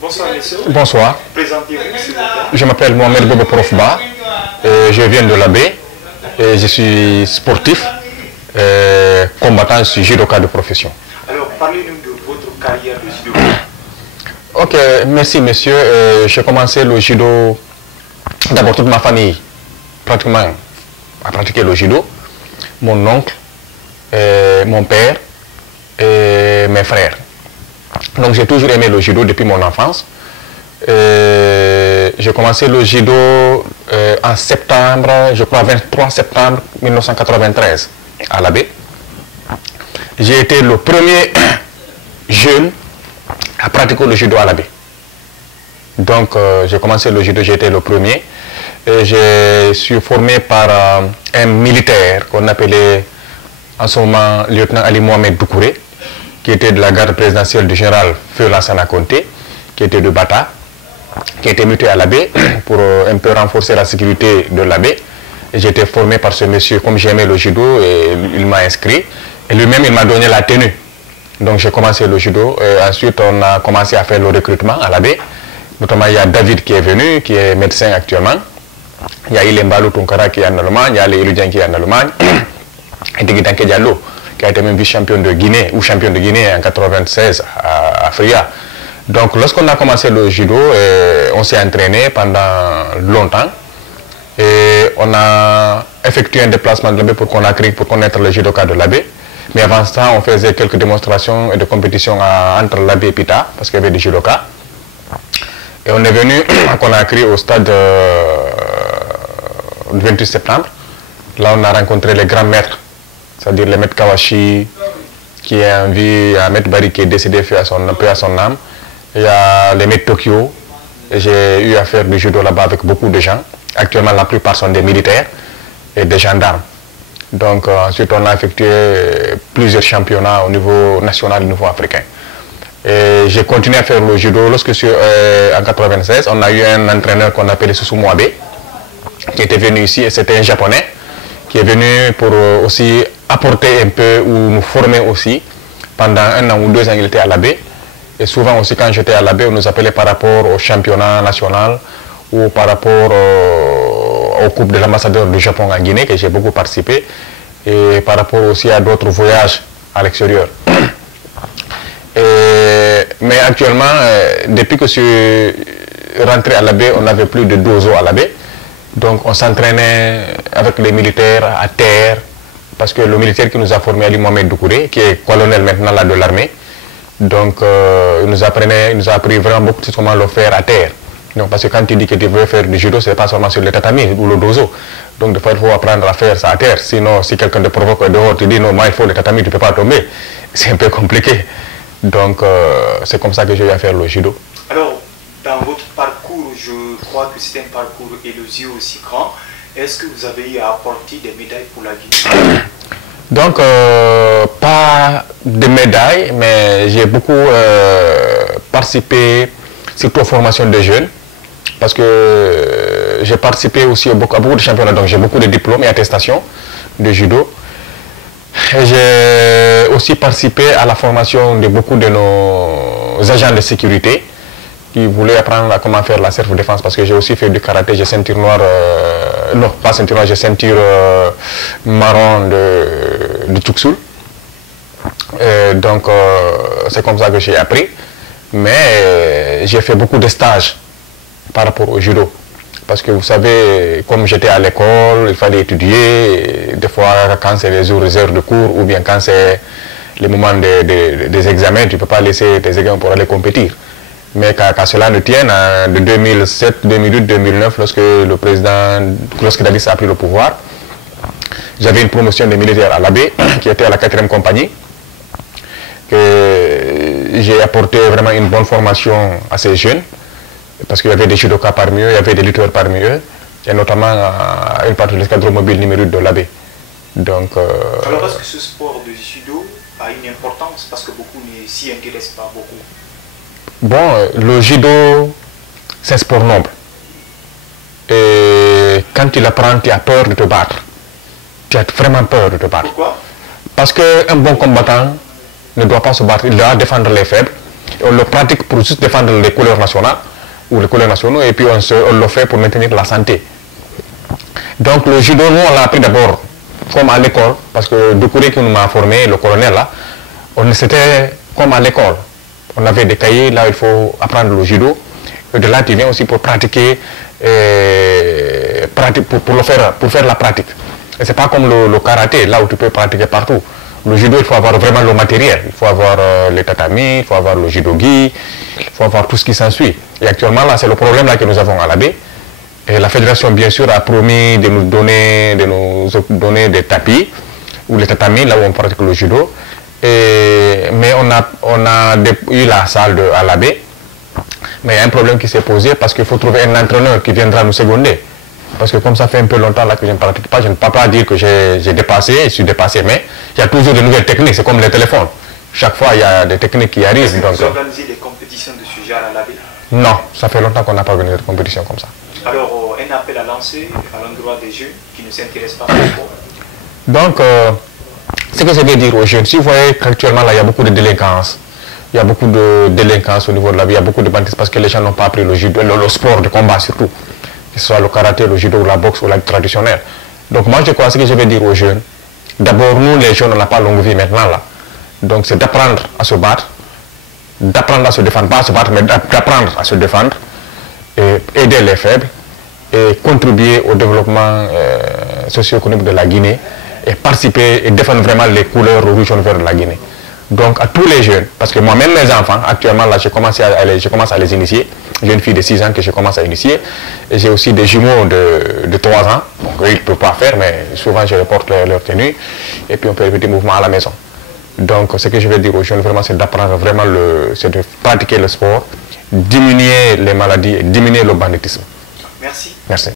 Bonsoir, monsieur. Bonsoir. Présentez-vous, s'il vous plaît. Je m'appelle Mohamed Bobo Profba. Je viens de la baie. Je suis sportif, combattant, je suis judoka de profession. Alors, parlez-nous de votre carrière de judo. Ok, merci monsieur. J'ai commencé le judo, d'abord toute ma famille, pratiquement, a pratiqué le judo. Mon oncle, mon père et mes frères. Donc j'ai toujours aimé le judo depuis mon enfance. J'ai commencé le judo en septembre, je crois 23 septembre 1993 à la baie. J'ai été le premier jeune à pratiquer le judo à la baie. Donc j'ai commencé le judo, j'ai été le premier. Je suis formé par un militaire qu'on appelait en ce moment lieutenant Ali Mohamed Doucouré, qui était de la garde présidentielle du général Feu Lansana Conté, qui était de Bata, qui était muté à la baie pour un peu renforcer la sécurité de la baie. J'ai été formé par ce monsieur, comme j'aimais le judo, et il m'a inscrit. Et lui-même, il m'a donné la tenue. Donc j'ai commencé le judo. Et ensuite, on a commencé à faire le recrutement à la baie. Notamment, il y a David qui est venu, qui est médecin actuellement. Il y a Ilembalo Tunkara qui est en Allemagne. Il y a Eludjan qui est en Allemagne. Et Digitanke Diallo, qui a été même vice-champion de Guinée, ou champion de Guinée en 1996 à Fria. Donc lorsqu'on a commencé le judo, on s'est entraîné pendant longtemps. Et on a effectué un déplacement de la baie pour Conakry, pour connaître le judoka de la baie. Mais avant ça, on faisait quelques démonstrations et de compétitions entre la baie et Pita, parce qu'il y avait des judokas. Et on est venu à Conakry au stade du 28 septembre. Là, on a rencontré les grands maîtres, c'est-à-dire les maîtres Kawashi, qui est en vie, il y a maître Bari qui est décédé, peu à son âme. Il y a les maîtres Tokyo. J'ai eu à faire du judo là-bas avec beaucoup de gens. Actuellement, la plupart sont des militaires et des gendarmes. Donc, ensuite, on a effectué plusieurs championnats au niveau national et au niveau africain. Et j'ai continué à faire le judo. Lorsque en 1996, on a eu un entraîneur qu'on appelait Susumu Abe, qui était venu ici, et c'était un japonais, qui est venu pour aussi apporter un peu, ou nous former aussi. Pendant 1 an ou 2 ans, il était à la baie. Et souvent aussi, quand j'étais à la baie, on nous appelait par rapport au championnat national ou par rapport au coupe de l'ambassadeur du Japon en Guinée, que j'ai beaucoup participé, et par rapport aussi à d'autres voyages à l'extérieur. Mais actuellement, depuis que je suis rentré à la baie, on n'avait plus de dozo à la baie. Donc on s'entraînait avec les militaires à terre, parce que le militaire qui nous a formé, Ali Mohamed Doucouré, qui est colonel maintenant là de l'armée, donc il nous a appris vraiment beaucoup de comment le faire à terre. Donc, parce que quand tu dis que tu veux faire du judo, ce n'est pas seulement sur le tatami ou le dozo. Donc des fois, il faut apprendre à faire ça à terre. Sinon, si quelqu'un te provoque dehors, tu dis non, moi il faut le tatami, tu ne peux pas tomber. C'est un peu compliqué. Donc c'est comme ça que j'ai eu à faire le judo. Alors, dans votre parcours, je crois que c'est un parcours élogieux aussi grand. Est-ce que vous avez eu à apporter des médailles pour la Guinée? Donc, pas de médailles, mais j'ai beaucoup participé, surtout aux formations de jeunes, parce que j'ai participé aussi à beaucoup de championnats, donc j'ai beaucoup de diplômes et attestations de judo. Et j'ai aussi participé à la formation de beaucoup de nos agents de sécurité qui voulaient apprendre à comment faire la self-défense, parce que j'ai aussi fait du karaté, j'ai ceinture noire, non pas ceinture noire, j'ai ceinture marron de Tuksul. Donc c'est comme ça que j'ai appris, mais j'ai fait beaucoup de stages par rapport au judo. Parce que vous savez, comme j'étais à l'école, il fallait étudier, des fois quand c'est les heures de cours ou bien quand c'est les moments des examens, tu ne peux pas laisser tes examens pour aller compétir. Mais qu'à cela ne tienne, de 2007, 2008, 2009, lorsque le président, lorsque Dadis a pris le pouvoir, j'avais une promotion de militaires à la baie, qui était à la 4e compagnie, que j'ai apporté vraiment une bonne formation à ces jeunes, parce qu'il y avait des judokas parmi eux, il y avait des lutteurs parmi eux, et notamment une partie de l'escadron mobile numéro 2 de la baie. Donc, alors est-ce que ce sport de judo a une importance, parce que beaucoup ne s'y intéressent pas beaucoup? Bon, le judo, c'est un sport noble. Et quand tu l'apprends, tu as peur de te battre. Tu as vraiment peur de te battre. Pourquoi? Parce qu'un bon combattant ne doit pas se battre, il doit défendre les faibles. On le pratique pour juste défendre les couleurs nationales ou les couleurs nationaux, et puis on le fait pour maintenir la santé. Donc le judo, nous on l'a appris d'abord comme à l'école, parce que Doucouré qui nous m'a formé, le colonel là, c'était comme à l'école. On avait des cahiers, là il faut apprendre le judo. Et de là tu viens aussi pour pratiquer, pour faire la pratique. Et c'est pas comme le karaté, là où tu peux pratiquer partout. Le judo, il faut avoir vraiment le matériel. Il faut avoir les tatamis, il faut avoir le judogi, il faut avoir tout ce qui s'ensuit. Et actuellement, là, c'est le problème là que nous avons à l'Abbé. Et la fédération, bien sûr, a promis de nous donner des tapis, ou les tatamis, là où on pratique le judo. Mais on a eu la salle à l'Abbé. Mais il y a un problème qui s'est posé parce qu'il faut trouver un entraîneur qui viendra nous seconder. Parce que comme ça fait un peu longtemps là que je ne pratique pas, je ne peux pas dire que j'ai dépassé, je suis dépassé, mais il y a toujours de nouvelles techniques, c'est comme les téléphones. Chaque fois, il y a des techniques qui arrivent. Est-ce que vous organisez des compétitions de ce genre à l'Abbé? Non, ça fait longtemps qu'on n'a pas organisé de compétition comme ça. Alors, un appel à lancer à l'endroit des jeunes qui ne s'intéressent pas au sport. Donc, ce que je vais dire aux jeunes, si vous voyez qu'actuellement là, il y a beaucoup de délinquance, il y a beaucoup de délinquance au niveau de la vie, il y a beaucoup de banditisme parce que les gens n'ont pas appris le judo, le sport de combat surtout. Que ce soit le karaté, le judo, la boxe ou la traditionnelle. Donc moi je crois ce que je vais dire aux jeunes, d'abord nous les jeunes on n'a pas longue vie maintenant là. Donc c'est d'apprendre à se battre, d'apprendre à se défendre, pas à se battre mais d'apprendre à se défendre, et aider les faibles et contribuer au développement socio-économique de la Guinée et participer et défendre vraiment les couleurs rouge, jaune, vert de la Guinée. Donc à tous les jeunes, parce que moi-même mes enfants, actuellement là je commence à les initier. J'ai une fille de 6 ans que je commence à initier. Et j'ai aussi des jumeaux de 3 ans. Donc eux, ils ne peuvent pas faire, mais souvent je reporte leur tenue. Et puis on peut faire des mouvements à la maison. Donc ce que je vais dire aux jeunes vraiment, c'est d'apprendre vraiment, c'est de pratiquer le sport, diminuer les maladies et diminuer le banditisme. Merci. Merci.